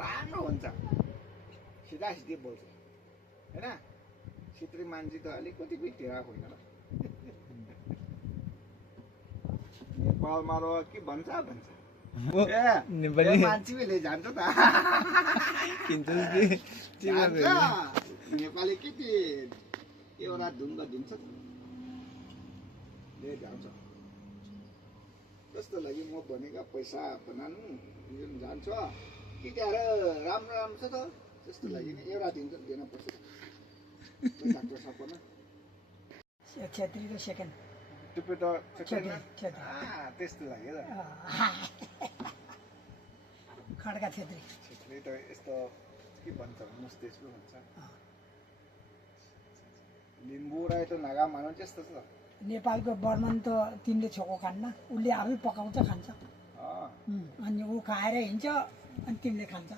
राम्रो हुन्छ सिधा सिधी बोल्छ हैन सित्री मान्छे त अलिकति पनि ढेरा होइन ल नेपालमा र के भन्छ नेपाली मान्छेले जान्छ त नेपाली के एउटा ढुङ्गा दिन्छ ले जान्छ त्यस्तो लागि म भनेको पैसा बनाउनु जान्छ केटाहरू राम्रो राम्रो छ त त्यस्तो लागि एउटा दिन्छ दिन पर्छ डाक्टर सपना छेत्री र सेकेन्ड त्यो त त्यस्तो लाग्यो त खड्का छेत्री छेत्री त यस्तो के भन्छ मुस्तेसको भन्छ लिम्बू राई त नागा मानव त्यस्तो छ नेपालको वर्मन त तिमीले छोको खान्न उसले आफै पकाउँछ खान्छ अनि ऊ खाएर हिँड्छ अनि तिमीले खान्छ